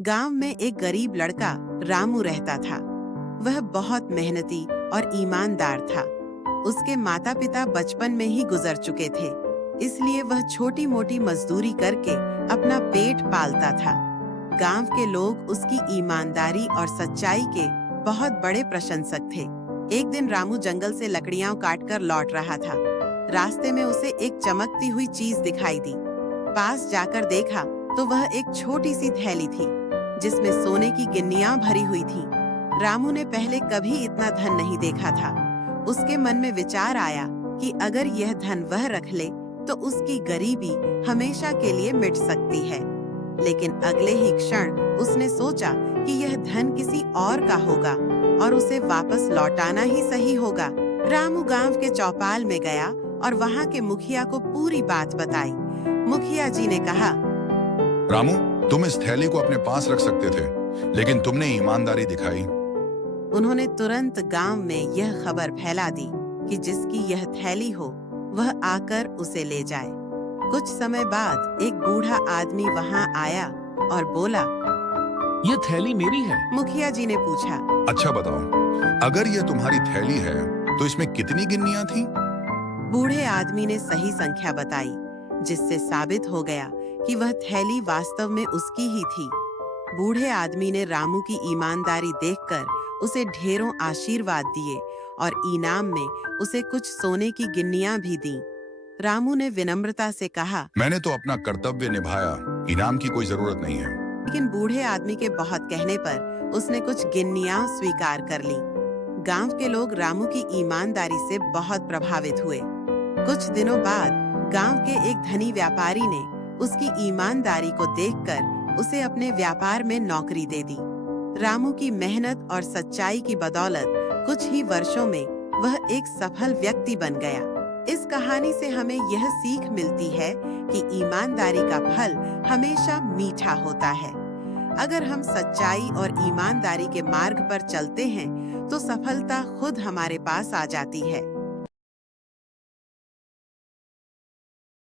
गांव में एक गरीब लड़का रामू रहता था। वह बहुत मेहनती और ईमानदार था। उसके माता पिता बचपन में ही गुजर चुके थे, इसलिए वह छोटी मोटी मजदूरी करके अपना पेट पालता था। गांव के लोग उसकी ईमानदारी और सच्चाई के बहुत बड़े प्रशंसक थे। एक दिन रामू जंगल से लकड़ियां काटकर लौट रहा था। रास्ते में उसे एक चमकती हुई चीज दिखाई दी। पास जाकर देखा तो वह एक छोटी सी थैली थी, जिसमें सोने की गिन्नियां भरी हुई थी। रामू ने पहले कभी इतना धन नहीं देखा था। उसके मन में विचार आया कि अगर यह धन वह रख ले तो उसकी गरीबी हमेशा के लिए मिट सकती है। लेकिन अगले ही क्षण उसने सोचा कि यह धन किसी और का होगा और उसे वापस लौटाना ही सही होगा। रामू गांव के चौपाल में गया और वहां के मुखिया को पूरी बात बताई। मुखिया जी ने कहा, रामू, तुम इस थैली को अपने पास रख सकते थे, लेकिन तुमने ईमानदारी दिखाई। उन्होंने तुरंत गांव में यह खबर फैला दी कि जिसकी यह थैली हो वह आकर उसे ले जाए। कुछ समय बाद एक बूढ़ा आदमी वहां आया और बोला, ये थैली मेरी है। मुखिया जी ने पूछा, अच्छा बताओ, अगर यह तुम्हारी थैली है तो इसमें कितनी गिन्नियां थी? बूढ़े आदमी ने सही संख्या बताई, जिससे साबित हो गया कि वह थैली वास्तव में उसकी ही थी। बूढ़े आदमी ने रामू की ईमानदारी देखकर उसे ढेरों आशीर्वाद दिए और इनाम में उसे कुछ सोने की गिन्नियां भी दी। रामू ने विनम्रता से कहा, मैंने तो अपना कर्तव्य निभाया, इनाम की कोई जरूरत नहीं है। लेकिन बूढ़े आदमी के बहुत कहने पर उसने कुछ गिन्नियां स्वीकार कर ली। गांव के लोग रामू की ईमानदारी से बहुत प्रभावित हुए। कुछ दिनों बाद गांव के एक धनी व्यापारी ने उसकी ईमानदारी को देखकर उसे अपने व्यापार में नौकरी दे दी। रामू की मेहनत और सच्चाई की बदौलत कुछ ही वर्षों में वह एक सफल व्यक्ति बन गया। इस कहानी से हमें यह सीख मिलती है कि ईमानदारी का फल हमेशा मीठा होता है। अगर हम सच्चाई और ईमानदारी के मार्ग पर चलते हैं तो सफलता खुद हमारे पास आ जाती है।